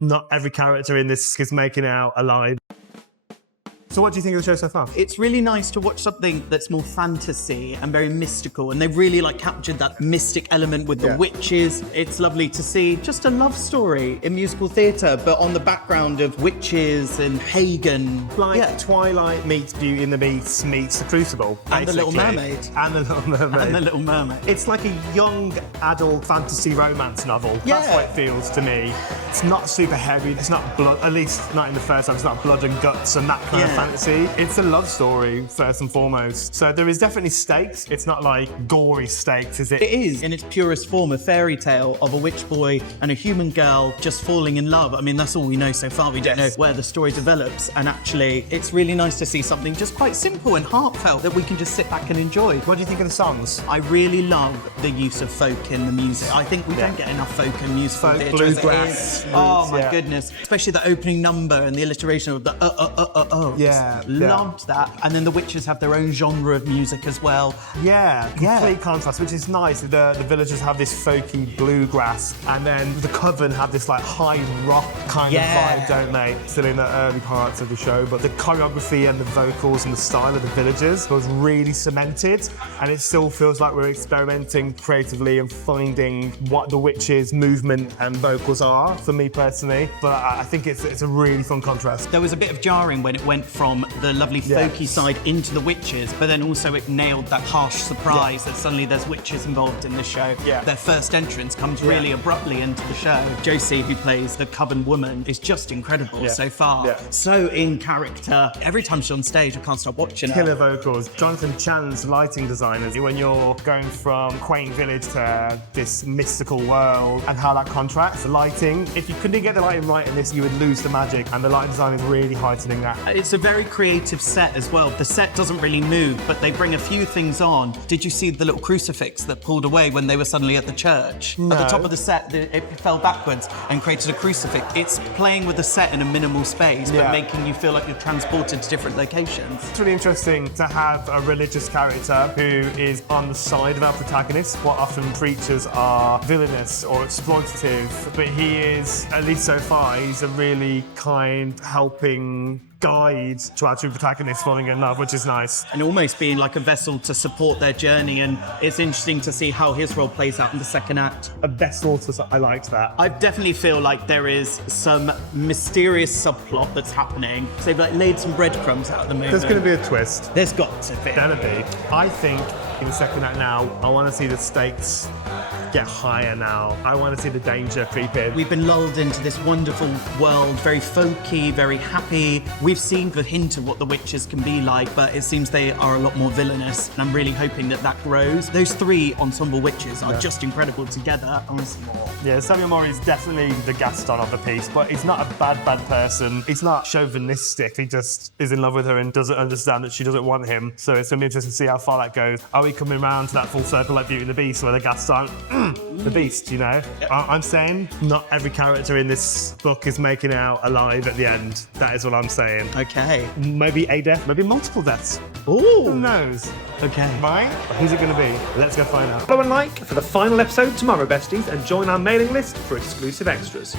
Not every character in this is making it out alive. So what do you think of the show so far? It's really nice to watch something that's more fantasy and very mystical, and they've really captured that mystic element with the witches. It's lovely to see just a love story in musical theatre, but on the background of witches and pagan. Twilight meets Beauty and the Beast meets The Crucible, And The Little basically. Mermaid. And The Little Mermaid. And The Little Mermaid. It's like a young adult fantasy romance novel. Yeah. That's what it feels to me. It's not super heavy. It's not blood, at least not in the first time. It's not blood and guts and that kind of fantasy. It's a love story, first and foremost. So there is definitely stakes. It's not like gory stakes, is it? It is, in its purest form, a fairy tale of a witch boy and a human girl just falling in love. I mean, that's all we know so far. We don't know where the story develops. And actually, it's really nice to see something just quite simple and heartfelt that we can just sit back and enjoy. What do you think of the songs? I really love the use of folk in the music. I think we don't get enough folk in musical Folk, theatre as it bluegrass, is. Oh roots, my goodness. Especially the opening number and the alliteration of the Loved that. And then the witches have their own genre of music as well. Complete contrast, which is nice. The villagers have this folky bluegrass, and then the coven have this high rock kind of vibe, don't they? Still in the early parts of the show, but the choreography and the vocals and the style of the villagers was really cemented, and it still feels like we're experimenting creatively and finding what the witches' movement and vocals are, for me personally. But I think it's a really fun contrast. There was a bit of jarring when it went from the lovely folky side into the witches, but then also it nailed that harsh surprise that suddenly there's witches involved in the show. Their first entrance comes really abruptly into the show. Josie, who plays the coven woman, is just incredible so far. So in character. Every time she's on stage, I can't stop watching her. Killer vocals. Jonathan Chan's lighting designers, when you're going from quaint village to this mystical world and how that contrasts, the lighting. If you couldn't get the lighting right in this, you would lose the magic, and the lighting design is really heightening that. It's a very creative set as well. The set doesn't really move, but they bring a few things on. Did you see the little crucifix that pulled away when they were suddenly at the church? No. At the top of the set, it fell backwards and created a crucifix. It's playing with the set in a minimal space, but making you feel like you're transported to different locations. It's really interesting to have a religious character who is on the side of our protagonist. What often preachers are villainous or exploitative, but he is, at least so far, he's a really kind, helping guide to our two protagonists falling in love, which is nice. And almost being like a vessel to support their journey, and it's interesting to see how his role plays out in the second act. A vessel to... I liked that. I definitely feel like there is some mysterious subplot that's happening. So they've laid some breadcrumbs out at the moment. There's going to be a twist. There's got to be. There'll be. I think in the second act now, I want to see the stakes get higher now. I want to see the danger creep in. We've been lulled into this wonderful world, very folky, very happy. We've seen the hint of what the witches can be like, but it seems they are a lot more villainous, and I'm really hoping that that grows. Those three ensemble witches are just incredible together. I want to see more. Yeah, Samuel Mori is definitely the Gaston of the piece, but he's not a bad person. He's not chauvinistic. He just is in love with her and doesn't understand that she doesn't want him. So it's going to be interesting to see how far that goes. Are we coming around to that full circle like Beauty and the Beast, where the Gaston, the Beast, you know? I'm saying not every character in this book is making it out alive at the end. That is what I'm saying. Okay. Maybe a death, maybe multiple deaths. Ooh. Who knows? Okay. Right? Who's it going to be? Let's go find out. Follow and like for the final episode tomorrow, besties, and join our mailing list for exclusive extras.